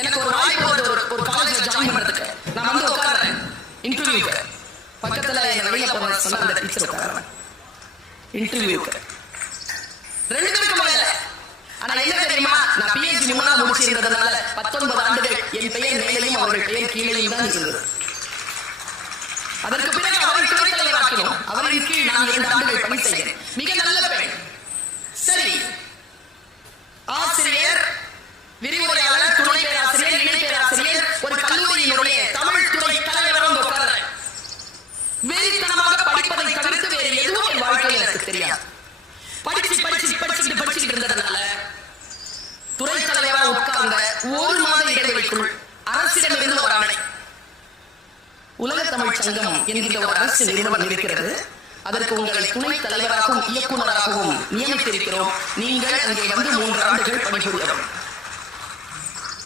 எனக்கு ஒரு வாய்ப்பு வருது ஒரு காலேஜ்ல ஜாயின் பண்றதுக்கு. நான் வந்து உட்கார்றேன் இன்டர்வியூக்கு. பக்கத்துல என்ன வெளியில போன சொன்ன அந்த டீச்சர் உட்கார்றேன் இன்டர்வியூக்கு. 2 பேருக்கு மேல. ஆனா என்ன தெரியுமா, நான் PhD 3 முடிச்சிருந்ததுனால 19 ஆண்டுகள் என் பெயர் மேலையும் அவர்கள் பெயர் கீழையும் தான் இருந்தது. அதற்கு பிறகு அவரை துணைத் தலைவராக்கினோம். அவரின் கீழ் நான் 2 ஆண்டுகள் பணி செய்கிறேன். மிக நல்ல பெண். சரி, ஆசிரியர், விரிவுரையாளர், துணை பேராசிரியர், இணை பேராசிரியர், ஒரு கல்லூரியினுடைய தமிழ் துறை தலைவரும் உட்கார. வெறித்தனமாக படிப்பதை தவிர்த்து வேறு எதுவும் என் வாழ்க்கையில் எனக்கு தெரியாது. படிச்சுட்டு இருந்ததுனால துறை தலைவராக உட்கார்ந்த 1 மாத இடைவெளிக்குள் அரசிடமிருந்து ஒரு ஆணை. உலக தமிழ் சங்கம் என்கின்ற ஒரு அரசு நிறுவனம் இருக்கிறது. அதற்கு உங்களை துணை தலைவராகவும் இயக்குநராகவும் நியமித்திருக்கிறோம். நீங்கள் அங்கே வந்து 3 ஆண்டுகள் பணிபுரியவும்.